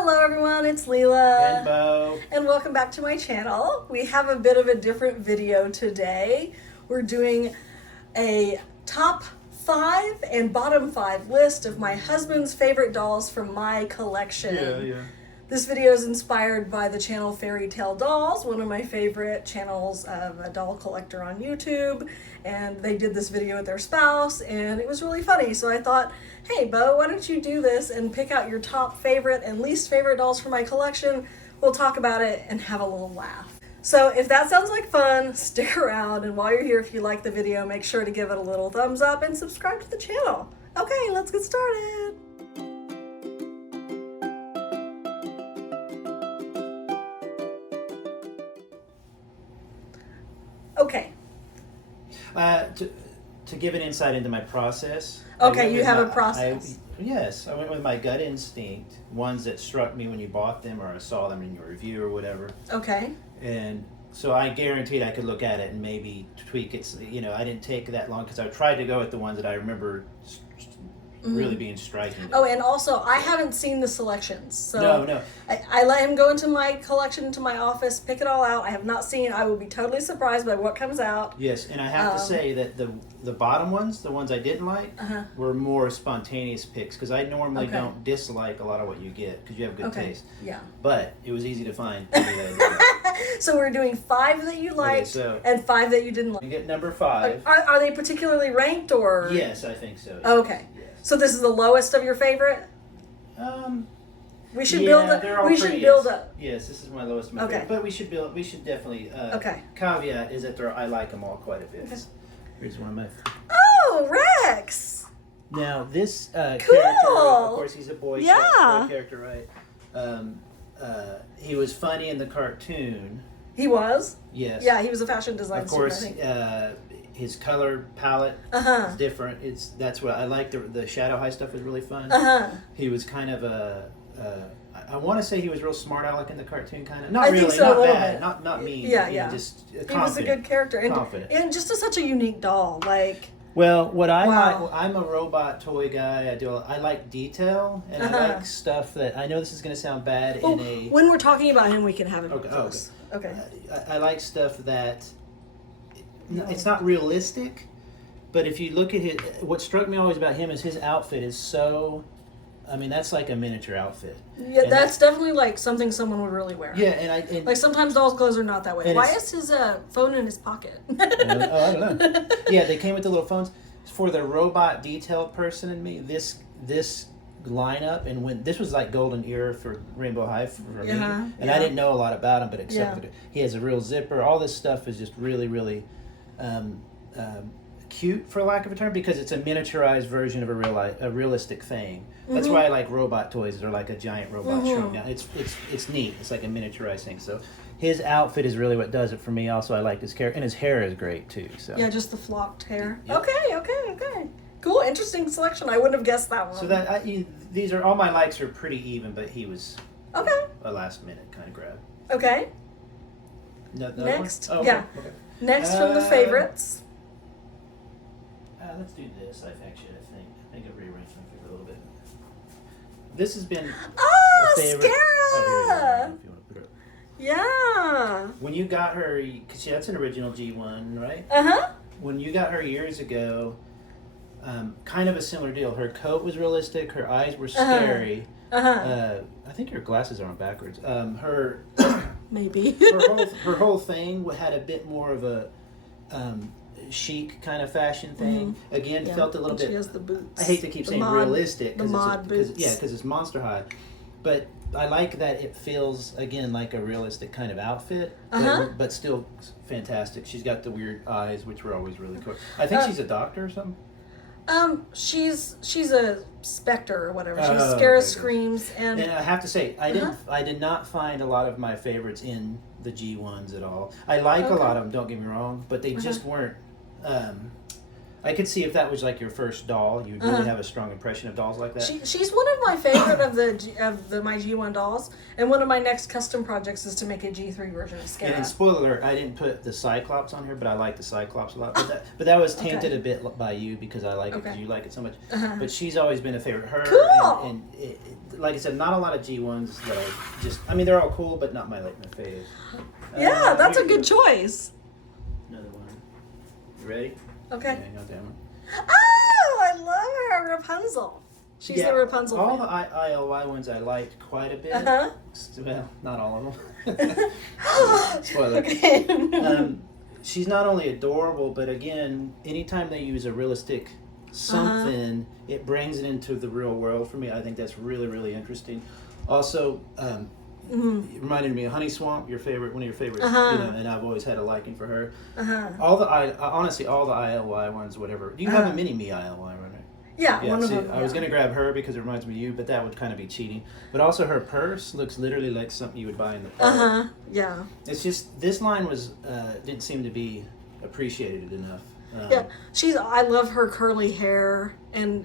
Hello everyone, it's Leela. And Beau. And welcome back to my channel. We have a bit of a different video today. We're doing a top 5 and bottom 5 list of my husband's favorite dolls from my collection. Yeah. This video is inspired by the channel Fairy Tale Dolls, one of my favorite channels of a doll collector on YouTube. And they did this video with their spouse, and it was really funny. So I thought, hey, Beau, why don't you do this and pick out your top favorite and least favorite dolls from my collection? We'll talk about it and have a little laugh. So if that sounds like fun, stick around. And while you're here, if you like the video, make sure to give it a little thumbs up and subscribe to the channel. Okay, let's get started. Okay. To give an insight into my process. Okay, you have a process. Yes, I went with my gut instinct, ones that struck me when you bought them or I saw them in your review or whatever. Okay. And so I guaranteed I could look at it and maybe tweak it. You know, I didn't take that long because I tried to go with the ones that I remember really being striking. Oh, and also, I haven't seen the selections. So No. I let him go into my collection, into my office, pick it all out. I have not seen. I will be totally surprised by what comes out. Yes, and I have to say that the bottom ones, the ones I didn't like, were more spontaneous picks because I normally don't dislike a lot of what you get because you have good taste. Yeah. But it was easy to find. So we're doing 5 that you liked and 5 that you didn't like. You get number 5. Are they particularly ranked or? Yes, I think so. Yes. Okay. Yes. So this is the lowest of your favorite? We should build up. Yes, this is my lowest of my favorite. But we should definitely caveat is that I like them all quite a bit. Okay. Here's one of my Oh, Rex! Now this cool. character, of course he's a boy, yeah. boy character, right? He was funny in the cartoon. He was? Yes. Yeah, he was a fashion designer. Of course, his color palette is different. That's what I like. The Shadow High stuff was really fun. He was kind of I want to say he was real smart aleck in the cartoon, kind of. Not I really, think so, not bad, not mean. Yeah. Just confident. He was a good character and just such a unique doll. Like. Well, what I like, I'm a robot toy guy. I like detail, and I like stuff that I know this is going to sound bad. When we're talking about him, we can have him. Okay. I like stuff that it's not realistic, but if you look at what struck me always about him is his outfit is so. I mean, that's like a miniature outfit. Yeah, and that's definitely like something someone would really wear. Yeah, and like sometimes dolls' clothes are not that way. Why is his phone in his pocket? I don't know. Yeah, they came with the little phones. For the robot detail person in me, this lineup, and when this was like golden era for Rainbow High for me, and I didn't know a lot about him, but except that he has a real zipper. All this stuff is just really, really cute, for lack of a term, because it's a miniaturized version of a realistic thing. That's why I like robot toys. They're like a giant robot shrunk down. It's neat. It's like a miniaturized thing. So his outfit is really what does it for me. Also, I like his character, and his hair is great too. So yeah, just the flocked hair. Yep. Okay. Cool, interesting selection. I wouldn't have guessed that one. So these are all my likes are pretty even, but he was a last minute kind of grab. Okay. Next, okay. Next from the favorites. Let's do this. I think I've rearranged my favorite a little bit. This has been Scara! If you want to put her. Yeah. When you got her, because that's an original G1, right? When you got her years ago, kind of a similar deal. Her coat was realistic. Her eyes were scary. I think her glasses are on backwards. Her maybe her whole thing had a bit more of a chic kind of fashion thing. Again, felt a little bit. She has the boots. I hate to keep saying realistic boots. Because it's Monster High, but I like that it feels again like a realistic kind of outfit, but still fantastic. She's got the weird eyes, which were always really cool. I think she's a doctor or something. She's a specter or whatever. She scares, screams, and I have to say, I did not find a lot of my favorites in the G1s at all. I like a lot of them. Don't get me wrong, but they just weren't. I I could see if that was like your first doll, you'd really have a strong impression of dolls like that. She's one of my favorite of my G1 dolls, and one of my next custom projects is to make a G3 version of Scara. And spoiler alert, I didn't put the Cyclops on here, but I like the Cyclops a lot. But that was tainted a bit by you because I like it because you like it so much. But she's always been a favorite. Her Cool. and like I said, not a lot of G1s that I mean, they're all cool, but not my fave. Yeah, that's a good choice. Another one. You ready? Okay. Yeah, got that one. Oh, I love her, Rapunzel. She's the Rapunzel. All fan. the ILY ones I liked quite a bit. Well, not all of them. Spoiler. Okay. She's not only adorable, but again, anytime they use a realistic something, it brings it into the real world for me. I think that's really, really interesting. Also, it reminded me of Honey Swamp, one of your favorites, and I've always had a liking for her. Honestly, all the ILY ones, whatever. You have a mini me ILY, right? Yeah, Yeah, one of see, them. I was gonna grab her because it reminds me of you, but that would kind of be cheating. But also, her purse looks literally like something you would buy in the park. Yeah. It's just this line didn't seem to be appreciated enough. I love her curly hair, and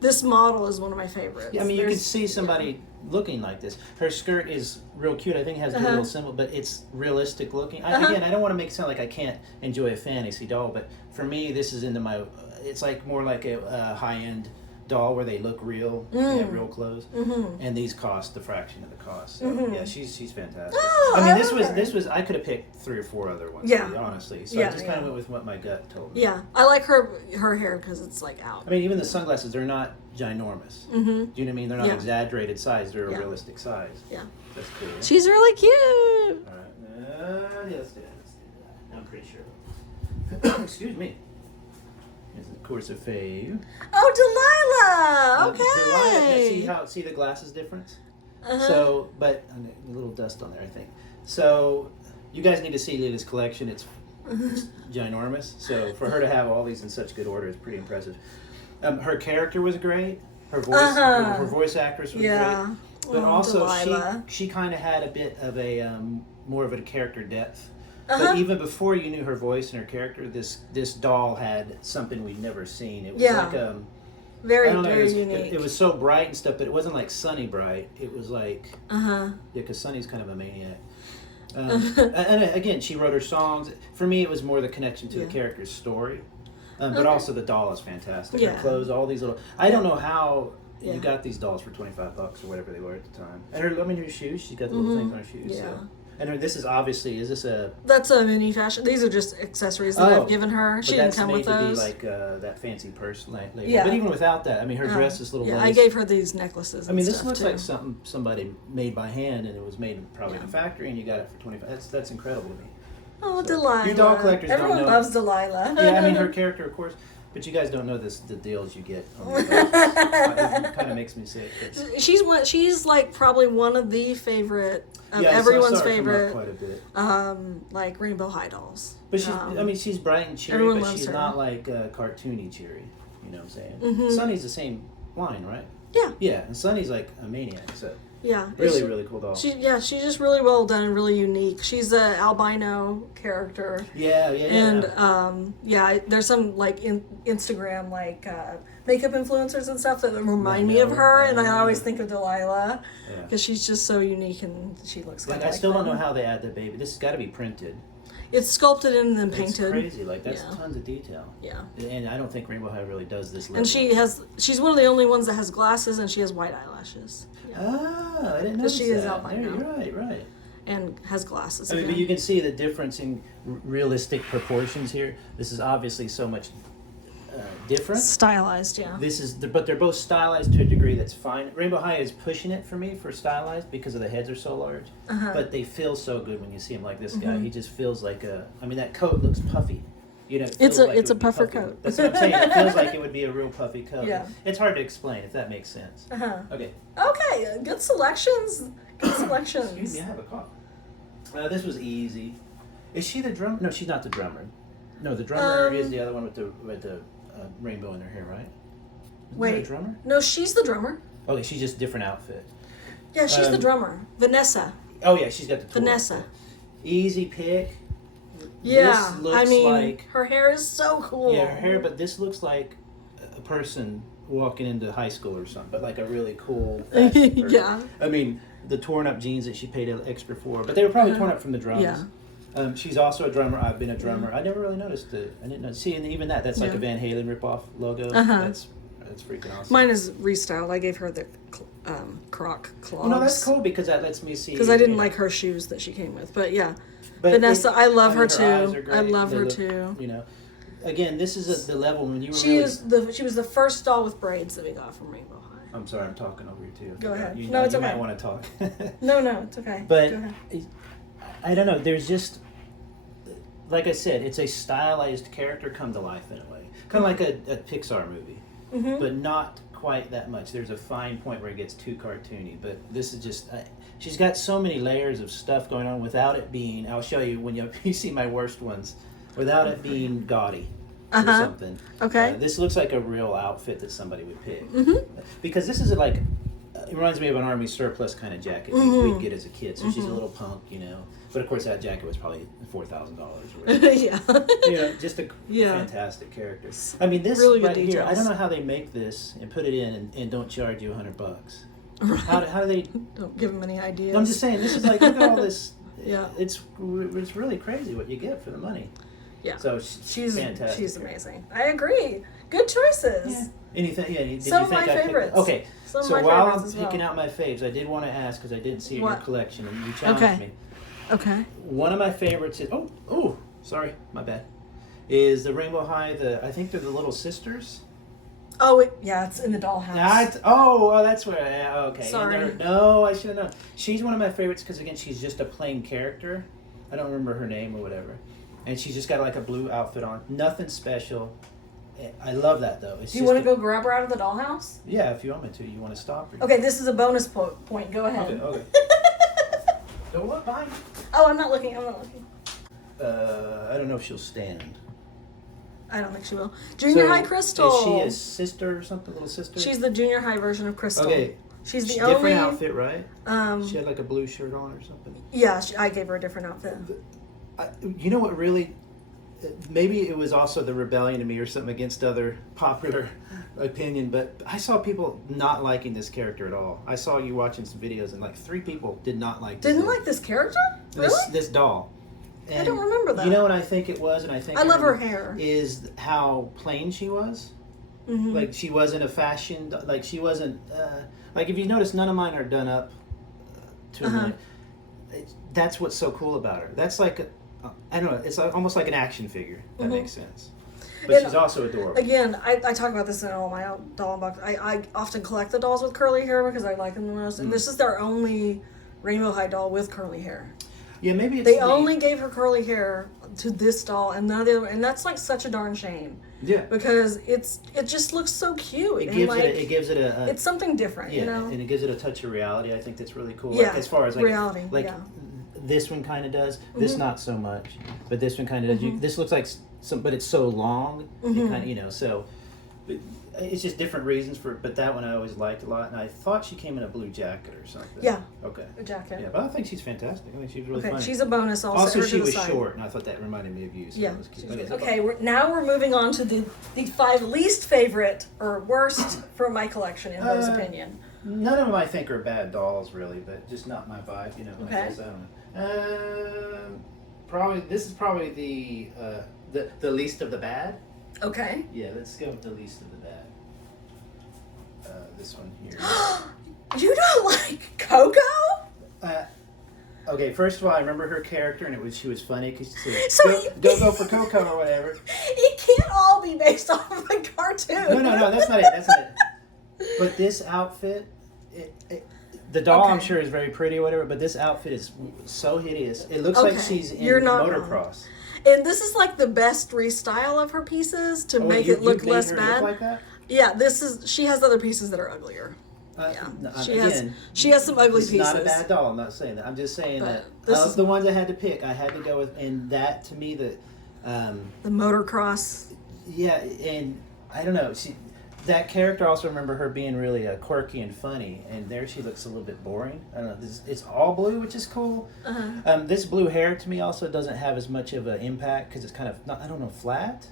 this model is one of my favorites. Yeah, I mean, you could see somebody looking like this. Her skirt is real cute. I think it has a good little symbol, but it's realistic looking. Again, I don't want to make it sound like I can't enjoy a fantasy doll, but for me, this is into my. It's like more like a high-end doll where they look real, they have real clothes, and these cost a fraction of the cost. So yeah, she's fantastic. Oh, I mean, love this was I could have picked 3 or 4 other ones. Yeah. Honestly, so I just kind of went with what my gut told me. Yeah, I like her hair because it's like out. I mean, even the sunglasses, they're not ginormous. Do you know what I mean? They're not exaggerated size. They're a realistic size. Yeah. That's cool. She's really cute. All right. Yeah, let's do that. I'm pretty sure. Excuse me. Is of course a fave. Oh, Delilah. Okay. See the glasses difference? So, but a little dust on there, I think. So, you guys need to see Lila's collection. It's ginormous. So, for her to have all these in such good order is pretty impressive. Her character was great. Her voice actress was great. But also, Delilah. she kind of had a bit of a more of a character depth. But even before you knew her voice and her character, this doll had something we'd never seen. It was like very very unique. It was so bright and stuff, but it wasn't like Sunny bright. It was like yeah, because Sunny's kind of a maniac. And again, she wrote her songs. For me, it was more the connection to the character's story, but also the doll is fantastic. Her clothes, all these little. I don't know how. You got these dolls for $25 or whatever they were at the time. And her shoes, she's got the little things on her shoes. Yeah. So. And this is obviously, is this a... That's a mini fashion. These are just accessories that I've given her. She didn't come with those. But that's made to be like that fancy purse label. Yeah. But even without that, I mean, her dress is little lace. I gave her these necklaces. I mean, this looks like something somebody made by hand, and it was made probably in a factory, and you got it for $25. That's incredible to me. Oh, Delilah. You doll collectors Everyone don't know. loves Delilah. Yeah, I mean, her character, of course. But you guys don't know the deals you get on your dolls. It kind of makes me sick. She's like probably one of the favorite of everyone's favorite. Quite a bit. Like Rainbow High dolls. But she's bright and cheery, but she's not like cartoony cheery. You know what I'm saying? Sunny's the same line, right? Yeah. Yeah, and Sunny's like a maniac. So yeah, really cool doll. She's just really well done and really unique. She's an albino character. Yeah. And there's some like Instagram like makeup influencers and stuff that remind me of her, and I always think of Delilah because she's just so unique and she looks kind of like I still don't know how they add the baby. This has got to be printed. It's sculpted and then painted. It's crazy. Like that's tons of detail. Yeah. And I don't think Rainbow High really does this. And she's one of the only ones that has glasses and she has white eyelashes. Yeah. Ah, I didn't know that. She is albino. You're right. And has glasses. I mean, but you can see the difference in realistic proportions here. This is obviously so much different. Stylized, yeah. But they're both stylized to a degree that's fine. Rainbow High is pushing it for me for stylized because of the heads are so large. But they feel so good when you see him like this guy. He just feels like that coat looks puffy. You know, it's a puffer coat. That's what I'm saying. It feels like it would be a real puffy coat. Yeah. It's hard to explain if that makes sense. Okay. Okay, good selections. Good selections. Excuse me, I have a cough. This was easy. Is she the drummer? No, she's not the drummer. No, the drummer is the other one with the rainbow in her hair, right? Isn't that a drummer? No, she's the drummer. Okay, she's just different outfit. Yeah, she's the drummer. Vanessa. Oh yeah, she's got the tour. Vanessa. Easy pick. Yeah, this looks I mean, like her hair is so cool. yeah, her hair, but this looks like a person walking into high school or something, but like a really cool fashion person. Yeah. I mean, the torn up jeans that she paid extra for, but they were probably torn up from the drums. Yeah. She's also a drummer. I've been a drummer. I never really noticed it. I didn't know. See, and even that's like a Van Halen ripoff logo. That's freaking awesome. Mine is restyled. I gave her the croc clogs. You know, that's cool because that lets me see. Because I didn't like her shoes that she came with. But yeah. But Vanessa, I love her eyes are too. great. I love her look, too. You know, again, this is the level when you were. She was the first doll with braids that we got from Rainbow High. I'm sorry, I'm talking over you too. Go ahead. You, No, it's you okay. might want to talk. No, it's okay. But Go ahead. I don't know. There's just, like I said, it's a stylized character come to life in a way, kind of like a Pixar movie, but not quite that much. There's a fine point where it gets too cartoony. But this is just. She's got so many layers of stuff going on without it being. I'll show you when you see my worst ones, without it being gaudy or something. Okay. This looks like a real outfit that somebody would pick because this is like. It reminds me of an army surplus kind of jacket we'd get as a kid. So she's a little punk, you know. But of course, that jacket was probably $4,000 or whatever. Yeah. You know, just a fantastic character. I mean, this really right good here. details. I don't know how they make this and put it in and don't charge you $100. How do they? Don't give them any ideas. I'm just saying. This is like look at all this. Yeah. It's really crazy what you get for the money. Yeah. So she's fantastic. She's amazing. I agree. Good choices. Yeah. Anything? Yeah. Did Some you of think my I picked- favorites. Okay. Some of So my while I'm favorites as picking well. out my faves, I did want to ask because I didn't see it in your What? collection and you challenged Okay. me. Okay. One of my favorites is sorry, my bad. Is the Rainbow High? I think they're the little sisters. Oh, it's in the dollhouse. That's where. Okay. Sorry. No, I should have known. She's one of my favorites because again, she's just a plain character. I don't remember her name or whatever, and she's just got like a blue outfit on. Nothing special. I love that though. Do you want to go grab her out of the dollhouse? Yeah, if you want me to. You want to stop? Or Okay, this is a bonus point. Go ahead. Okay. Go what? Behind you. Oh, I'm not looking. I don't know if she'll stand. I don't think she will. Junior High Crystal. Is she a sister or something? Little sister? She's the junior high version of Crystal. Okay. She's the different only outfit, right? She had like a blue shirt on or something. Yeah, I gave her a different outfit. You know what really? Maybe it was also the rebellion in me or something against other popular opinion, but I saw people not liking this character at all. I saw you watching some videos and like 3 people did not like this. Didn't like this character? Really? This doll. And I don't remember that. You know what I think it was, and I think I love her hair. Is how plain she was. Like she wasn't a fashion. Like she wasn't. Like if you notice, none of mine are done up to a minute. That's what's so cool about her. That's like I don't know. It's like, almost like an action figure. If that makes sense. But And she's also adorable. Again, I talk about this in all my doll unboxings. I often collect the dolls with curly hair because I like them the most. And this is their only Rainbow High doll with curly hair. Yeah, maybe it's They only gave her curly hair to this doll and none of the other, and that's like such a darn shame. Yeah. Because it just looks so cute. It gives it a it's something different, yeah, you know. and it gives it a touch of reality. I think that's really cool. Yeah, Like, as far as like reality, like yeah. this one kind of does. This not so much, but this one kind of does. This looks like some, but it's so long. It kind of so. But it's just different reasons for. But that one I always liked a lot, and I thought she came in a blue jacket or something. Yeah. Okay. A jacket. Yeah, but I think she's fantastic. I think she's really Okay, funny. she's a bonus. Also, Also, her she to the was side. short, and I thought that reminded me of you. So Yeah. that was cute. Okay, now we're moving on to the 5 least favorite or worst from my collection in Beau's opinion. None of them I think are bad dolls, really, but just not my vibe. You know. Okay. I guess I don't know. Probably this is probably the least of the bad. Okay. Yeah, let's go with the least of the bad. This one here. You don't like Coco? Okay, first of all, I remember her character, and she was funny because she said, So go for Coco or whatever. It can't all be based off of a cartoon. No, that's not it. That's not it. But this outfit, the doll I'm sure is very pretty or whatever, but this outfit is so hideous. It looks like she's in You're not motocross. And this is like the best restyle of her pieces to make it look you less made her bad. Look like that? Yeah, she has other pieces that are uglier. No, She again, has some ugly it's pieces. not a bad doll. I'm not saying that. I'm just saying But that this of is- the ones I had to pick, I had to go with, and that to me, The motocross. yeah, and I don't know. that character, I also remember her being really quirky and funny, and there she looks a little bit boring. I don't know. It's all blue, which is cool. This blue hair to me also doesn't have as much of an impact because it's kind of not, I don't know, flat.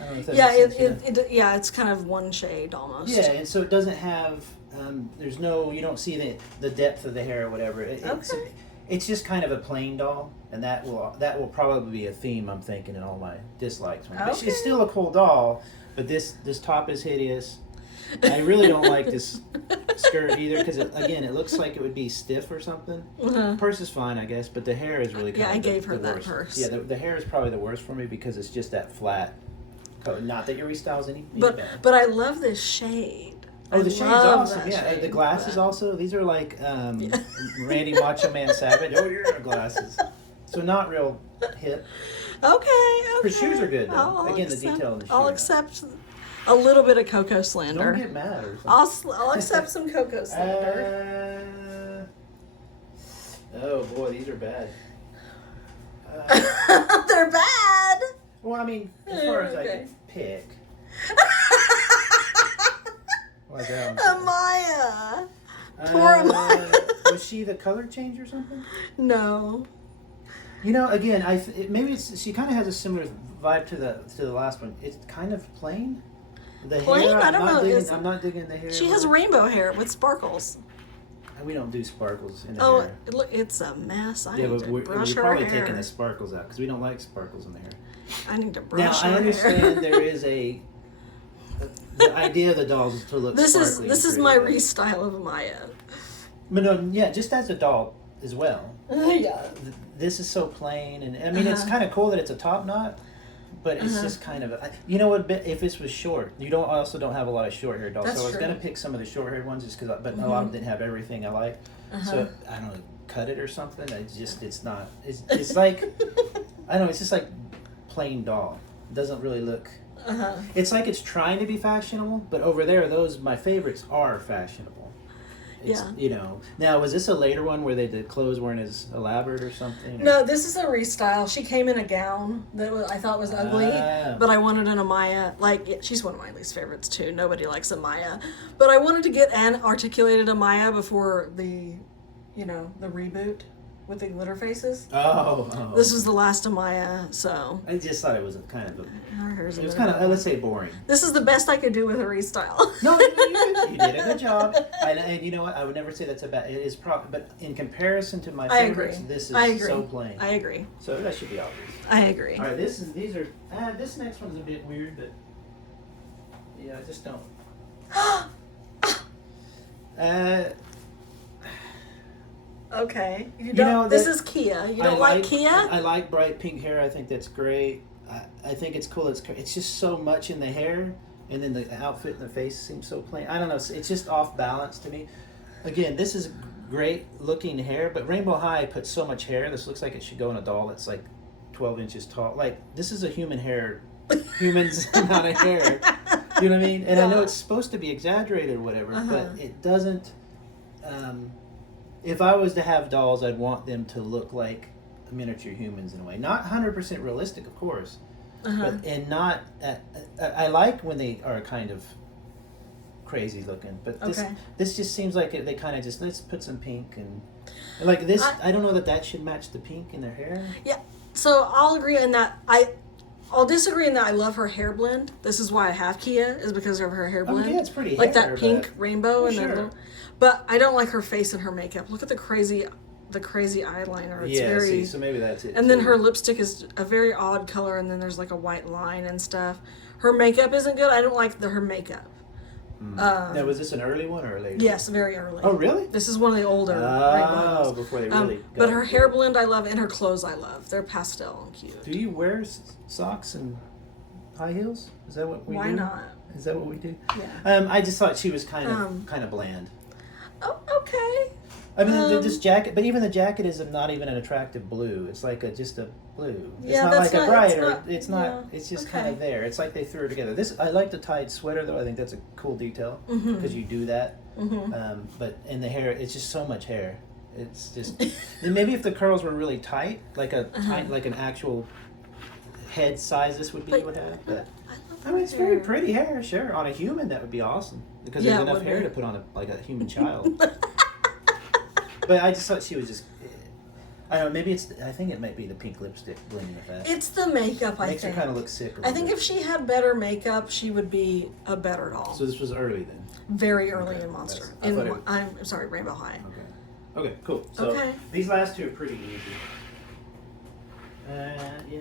I don't know if that makes sense, yeah, it's kind of one shade almost. Yeah, and so it doesn't have. There's no, you don't see the depth of the hair or whatever. It's just kind of a plain doll, and that will probably be a theme, I'm thinking, in all my dislikes. But it's still a cool doll, but this top is hideous. I really don't like this skirt either because it looks like it would be stiff or something. The purse is fine, I guess, but the hair is really kind of I gave her the that worst. purse. Yeah, the hair is probably the worst for me because it's just that flat coat. Not that your restyle's any bad. But I love this shade. Oh, the shade's awesome. Yeah, shade. the glasses also. These are like Randy Macho Man Savage. Oh, your glasses. So not real hip. Okay. Her shoes are good though. Again, the detail in the shoes. I'll accept a little bit of Coco slander. Don't get mad or something. I'll accept some Coco slander. Oh boy, these are bad. They're bad. Well, I mean, as far as I can pick. Like that one. Amaya. Poor Amaya. Was she the color change or something? No. You know, again, maybe she kind of has a similar vibe to the last one. It's kind of plain. The Plain? hair, I don't know. I'm not digging the hair. She has rainbow hair with sparkles. We don't do sparkles in the hair. Oh, look, it's a mess. I Yeah, need but to we're brush her probably hair. taking the sparkles out because we don't like sparkles in the hair. I need to brush Now, her I understand hair. there is the idea of the dolls is to look sparkly. This is my restyle of Amaya. But no, yeah, just as a doll as well. Yeah. This is so plain, and I mean, it's kind of cool that it's a top knot, but it's just kind of you know what? If this was short, you also don't have a lot of short hair dolls. That's so I was true. gonna pick some of the short haired ones just because, but a lot of them didn't have everything I like. So I don't know, cut it or something. It's not. It's like I don't know. It's just like plain doll. It doesn't really look. It's like it's trying to be fashionable, but over there, my favorites are fashionable. You know. Now, was this a later one where the clothes weren't as elaborate or something? Or? No, this is a restyle. She came in a gown that I thought was ugly, but I wanted an Amaya. She's one of my least favorites too. Nobody likes Amaya, but I wanted to get an articulated Amaya before the reboot with the glitter faces. Oh. This was the last Amaya, so. I just thought it was kind of It was kind of, let's say, boring. This is the best I could do with a restyle. No, you did a good job. And you know what? I would never say that's a bad. It is but in comparison to my favorites, this is so plain. I agree. So that should be obvious. I agree. All right, these are. This next one's a bit weird, but yeah, I just don't. Okay. This is Kia. You don't like Kia? I like bright pink hair. I think that's great. I think it's cool. It's just so much in the hair, and then the outfit and the face seems so plain. I don't know. It's just off balance to me. Again, this is great looking hair, but Rainbow High put so much hair. This looks like it should go in a doll that's like 12 inches tall. Like, this is a human's amount of hair. You know what I mean? And I know it's supposed to be exaggerated or whatever, but it doesn't. If I was to have dolls, I'd want them to look like miniature humans in a way. Not 100% realistic, of course, but not. I like when they are kind of crazy looking, but this just seems like they kind of just let's put some pink and like this. I don't know that should match the pink in their hair. Yeah, so I'll agree in that. I'll disagree in that I love her hair blend. This is why I have Kia, is because of her hair blend. Yeah, it's pretty like hair, that pink rainbow and that little. But I don't like her face and her makeup. Look at the crazy eyeliner. It's very. So maybe that's it. And then her lipstick is a very odd color, and then there's like a white line and stuff. Her makeup isn't good. I don't like her makeup. Now, was this an early one or a later? Yes, very early. Oh, really? This is one of the older. Oh, before they really. But her hair blend I love, and her clothes I love. They're pastel and cute. Do you wear socks and high heels? Is that what we do? Why not? Is that what we do? Yeah. I just thought she was kind of bland. Oh, okay. I mean, this jacket, but even the jacket is not even an attractive blue. It's like just a blue. It's not like a bright, it's not. It's just kind of there. It's like they threw it together. I like the tied sweater though. I think that's a cool detail because you do that. But in the hair, it's just so much hair. It's just maybe if the curls were really tight, like an actual head size, this would be would have. But I love I mean, it's very pretty hair, sure. On a human, that would be awesome. Because there's enough hair to put on a human child. But I just thought she was just... I don't know, maybe I think it might be the pink lipstick blending with that. It's the makeup, I think. Makes her kind of look sick. I think if she had better makeup, she would be a better doll. So this was early then? Very early in Monster. I'm sorry, Rainbow High. Okay, cool. So these last two are pretty easy. Yeah.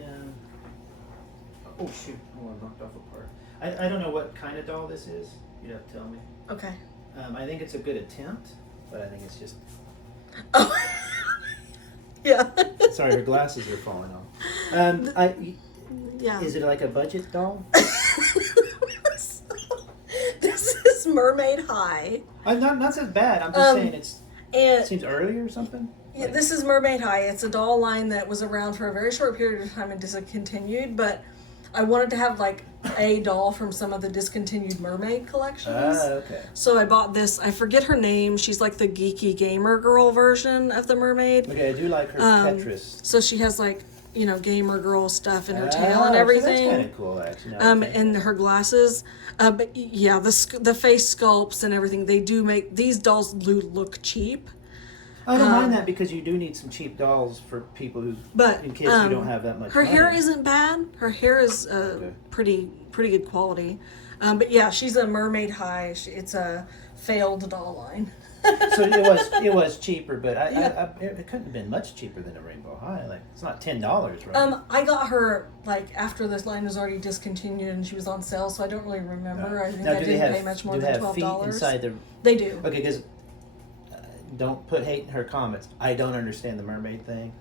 Oh shoot! Oh, I knocked off a part. I don't know what kind of doll this is. You'd have to tell me. Okay. I think it's a good attempt, but I think it's just. Oh. Yeah. Sorry, her glasses are falling off. Yeah. Is it like a budget doll? This is Mermaid High. Not so bad. I'm just saying it seems early or something. Yeah, this is Mermaid High. It's a doll line that was around for a very short period of time and discontinued, but I wanted to have like a doll from some of the discontinued mermaid collections. Okay. So I bought this. I forget her name. She's like the geeky gamer girl version of the mermaid. Okay, I do like her Tetris. So she has like, gamer girl stuff in her tail and everything. So that's kind of cool, actually. And her glasses. But yeah, the face sculpts and everything. They do make these dolls look cheap. I don't mind that because you do need some cheap dolls for people and kids who don't have that much her money. hair isn't bad. Her hair is pretty good quality. But yeah, she's a Mermaid High. It's a failed doll line. So it was cheaper, but it couldn't have been much cheaper than a Rainbow High. Like it's not $10, right? I got her like after this line was already discontinued and she was on sale, so I don't really remember. I think I didn't pay much more than $12. Feet inside the... They do. Okay, because don't put hate in her comments. I don't understand the mermaid thing.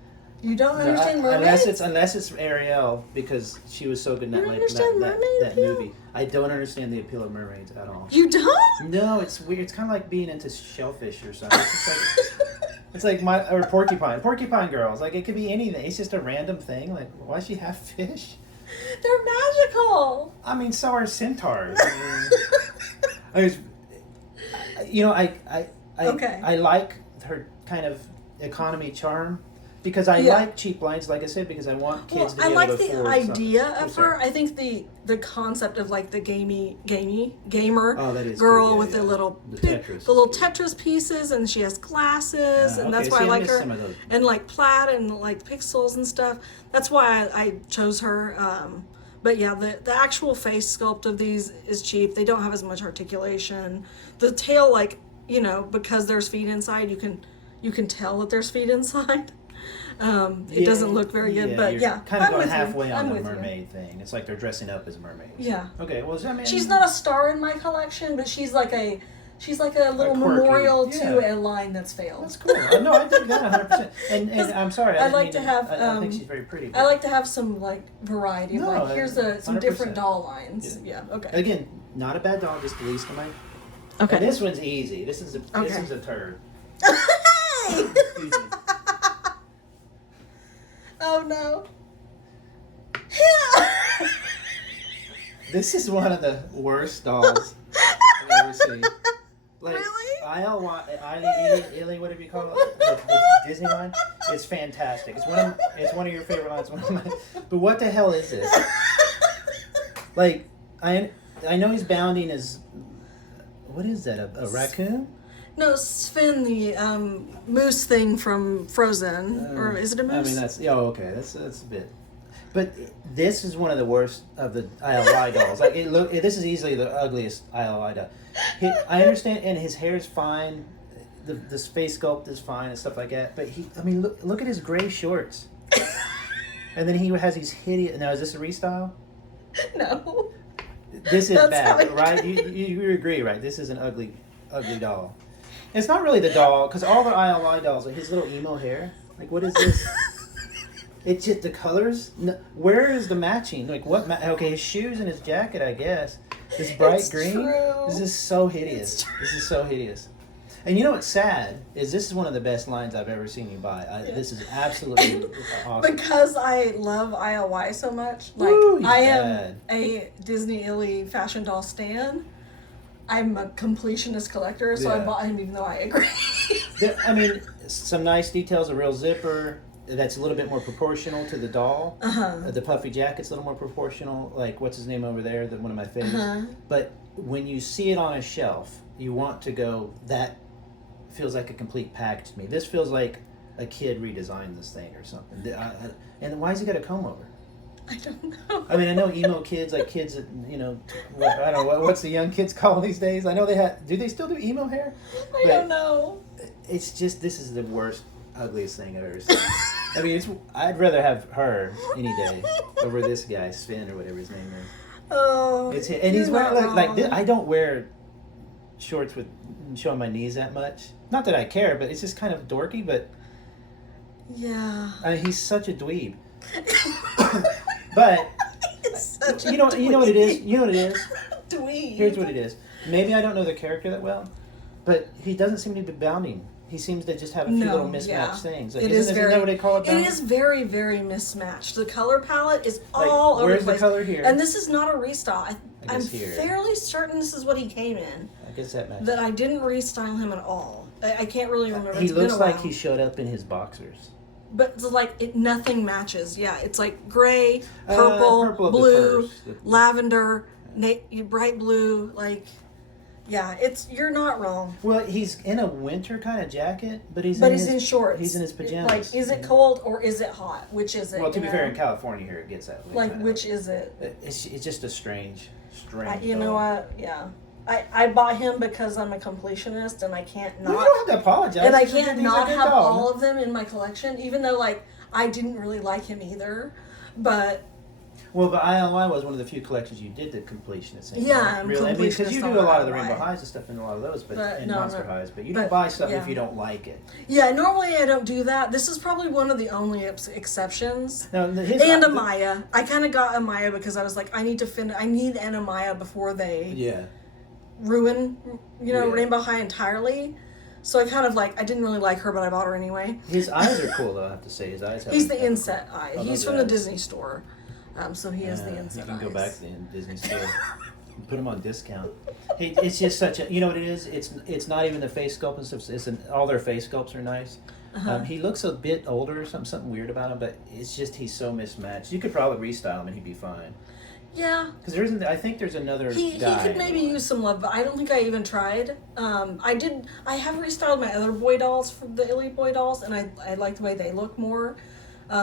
You don't understand mermaids? Unless it's Ariel, because she was so good in that movie. I don't understand the appeal of mermaids at all. You don't? No, it's weird. It's kind of like being into shellfish or something. It's just like or porcupine girls. Like it could be anything. It's just a random thing. Like why does she have fish? They're magical. I mean, so are centaurs. I like her kind of economy charm. Because I like cheap lines, like I said, because I want kids to be able to afford something. I like the idea of her. I think the concept of like the gamer girl with the little Tetris pieces, and she has glasses, and that's why I like her. And like plaid and like pixels and stuff. That's why I chose her. But yeah, the actual face sculpt of these is cheap. They don't have as much articulation. The tail, because there's feet inside, you can tell that there's feet inside. It doesn't look very good, but kind of going halfway on the mermaid thing. It's like they're dressing up as mermaids. Yeah. Okay. Well, she's not a star in my collection, but she's like a little memorial to a line that's failed. That's cool. No, I think that 100%. And I'm sorry. I think she's very pretty. I like to have some like variety. Here's some 100%. Different doll lines. Yeah. Okay. Again, not a bad doll. Just the least of mine. Okay. And this one's easy. This is a turd. Hey! Excuse me. Oh no. This is one of the worst dolls I've ever seen. Like, really? Illy, whatever you call it, the Disney line. It's fantastic. It's one of your favorite lines. But what the hell is this? Like, I know he's bounding his. What is that? A raccoon? No, Sven, the moose thing from Frozen, or is it a moose? I mean, that's a bit. But this is one of the worst of the ILY dolls. Like this is easily the ugliest ILY doll. I understand, and his hair is fine, the face sculpt is fine and stuff like that. But look at his gray shorts, and then he has these hideous. Now, is this a restyle? No. This is bad, right? You agree, right? This is an ugly doll. It's not really the doll, because all the ILY dolls are his little emo hair. Like, what is this? It's just the colors. No, where is the matching? Like, what? Okay, his shoes and his jacket, I guess. This bright green. True. This is so hideous. This is so hideous. And you know what's sad is this is one of the best lines I've ever seen you buy. This is absolutely awesome. Because I love ILY so much. Like, I am a Disney Illy fashion doll stan. I'm a completionist collector, so I bought him even though I agree. Some nice details, a real zipper. that's a little bit more proportional to the doll. The puffy jacket's a little more proportional. Like, what's his name over there? One of my favorites. But when you see it on a shelf, you want to go, that feels like a complete package to me. This feels like a kid redesigned this thing or something. And why has he got a comb over? I don't know. I mean, I know emo kids, like kids that, you know, I don't know, what's the young kids call these days? I know do they still do emo hair? I don't know. It's just, this is the worst, ugliest thing I've ever seen. I mean, I'd rather have her any day over this guy, Sven or whatever his name is. Oh, And he's wearing, like this, I don't wear shorts with showing my knees that much. Not that I care, but it's just kind of dorky, but... Yeah. I mean, he's such a dweeb. But you know what it is. You know what it is. Dweeb. Here's what it is. Maybe I don't know the character that well, but he doesn't seem to be bounding. He seems to just have a few little mismatched things. Like, isn't that what they call it? It is very, very mismatched. The color palette is all over the place. Where's the color here? And this is not a restyle. I'm here. fairly certain this is what he came in. I guess that matches. That I didn't restyle him at all. I can't really remember. He looks like he showed up in his boxers. But it's like nothing matches. Yeah, it's like gray, purple blue, lavender, bright blue. Like, yeah, you're not wrong. Well, he's in a winter kind of jacket, but he's in shorts. He's in his pajamas. Like, is it cold or is it hot? Which is it? Well, to be fair, in California here, it gets that way. Like, which is it? It's just a strange. You know what? Yeah. I bought him because I'm a completionist and I can't not. You don't have to apologize. And I can't not have all of them in my collection, even though like I didn't really like him either. But ILY was one of the few collections you did the completionist thing. Yeah, right? I'm really. completionist. Because you do a lot of the Rainbow Highs and stuff and a lot of those, Monster Highs. But you don't buy stuff if you don't like it. Yeah, normally I don't do that. This is probably one of the only exceptions. No, and Amaya. I kind of got Amaya because I was like, I need an Amaya before they ruin, Rainbow High entirely. So I kind of I didn't really like her, but I bought her anyway. His eyes are cool though, I have to say. His eyes have He's the inset eye. He's from the eyes. Disney store. So he has the inset You can eyes. go back to the Disney store. Put them on discount. Hey, it's just such a, you know what it is? It's not even the face sculpt and stuff. All their face sculpts are nice. He looks a bit older or something weird about him, but it's just he's so mismatched. You could probably restyle him and he'd be fine. Yeah. Because I think there's another He could maybe use some love, but I don't think I even tried. I have restyled my other boy dolls, for the Elite Boy dolls, and I like the way they look more.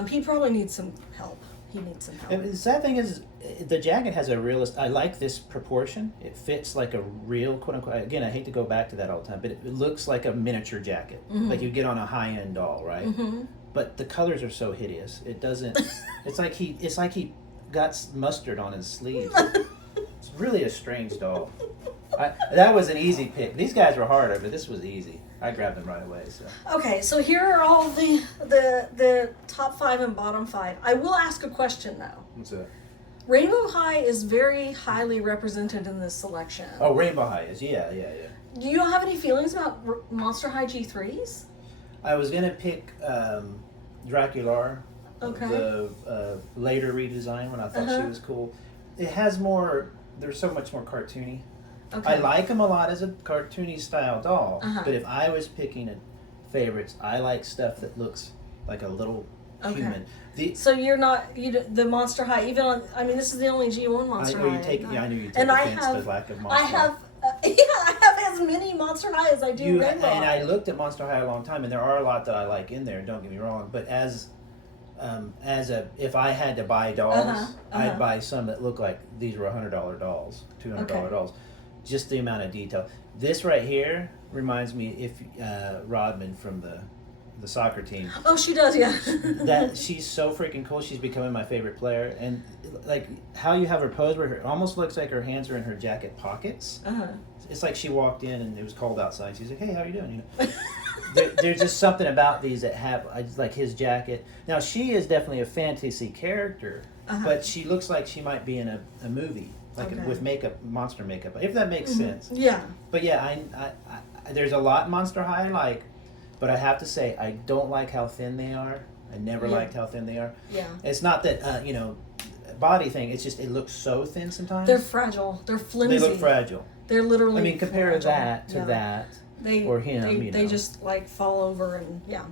He probably needs some help. He needs some help. And the sad thing is, the jacket has a realist. I like this proportion. It fits like a real, quote unquote. Again, I hate to go back to that all the time, but it looks like a miniature jacket, like you get on a high end doll, right? But the colors are so hideous. It doesn't. It's like he got mustard on his sleeves. It's really a strange doll. That was an easy pick. These guys were harder, but this was easy. I grabbed them right away. So okay, so here are all the top 5 and bottom 5. I will ask a question though. what's that? Rainbow High is very highly represented in this selection. Oh, Rainbow High is yeah. Do you have any feelings about Monster High G3s? I was gonna pick Dracular. Okay. The later redesign when I thought she was cool. It has more. They're so much more cartoony. Okay. I like them a lot as a cartoony style doll, but if I was picking favorites, I like stuff that looks like a little human. So you're not the Monster High, even on. I mean, this is the only G1 Monster High. I knew you take and offense to the lack of Monster High. I have as many Monster High as I do Rainbow High. And I looked at Monster High a long time, and there are a lot that I like in there. Don't get me wrong, but if I had to buy dolls, I'd buy some that look like these were $100 dolls, $200 dolls. Just the amount of detail. This right here reminds me Rodman from the soccer team. Oh, she does, yeah. That she's so freaking cool. She's becoming my favorite player, and like how you have her pose where it almost looks like her hands are in her jacket pockets. It's like she walked in and it was cold outside. She's like, "Hey, how you doing?" There's just something about these that have like his jacket. Now she is definitely a fantasy character, but she looks like she might be in a movie. With makeup, monster makeup, if that makes sense. Yeah. But yeah, I there's a lot in Monster High I like, but I have to say I don't like how thin they are. I never liked how thin they are. Yeah. It's not that body thing. It's just it looks so thin sometimes. They're fragile. They're flimsy. They look fragile. They're literally. I mean, compare fragile. that to that. They just fall over and yeah.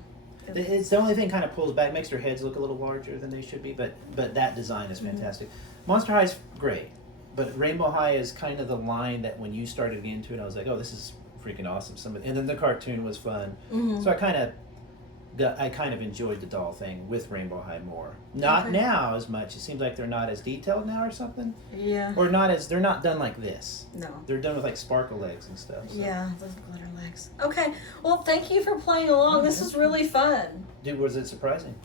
It's the only thing kind of pulls back, makes their heads look a little larger than they should be, but that design is fantastic. Monster High's great, but Rainbow High is kind of the line that when you started getting into it, I was like, oh, this is freaking awesome. And then the cartoon was fun, so I kind of enjoyed the doll thing with Rainbow High more. Not now as much. It seems like they're not as detailed now or something. Yeah. Or they're not done like this. No. They're done with like sparkle legs and stuff. So. Yeah, those glitter legs. Okay. Well, thank you for playing along. This is really fun. Dude, was it surprising?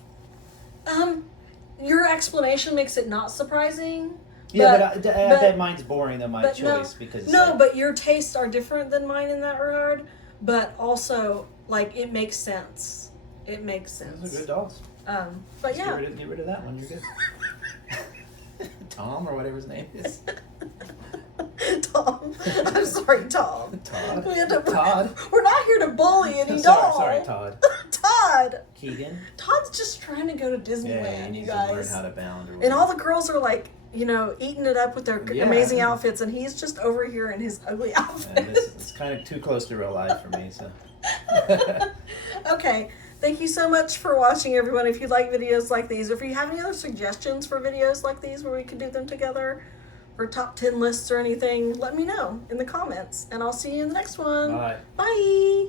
Your explanation makes it not surprising. Yeah, but I bet mine's boring than my choice because but your tastes are different than mine in that regard. But also, like, it makes sense. It makes sense. Those are good dolls. But yeah. Get rid of that one. You're good. Tom or whatever his name is. Tom. I'm sorry, Tom. Todd. Todd. We're not here to bully any doll. Sorry, Todd. Todd. Keegan. Todd's just trying to go to Disneyland, you you guys. guys. To learn how to bound. Or and all the girls are like, eating it up with their amazing outfits, and he's just over here in his ugly outfit. It's kind of too close to real life for me, so. Okay. Thank you so much for watching, everyone. If you like videos like these, if you have any other suggestions for videos like these where we could do them together, for top 10 lists or anything, let me know in the comments. And I'll see you in the next one. Bye. Bye.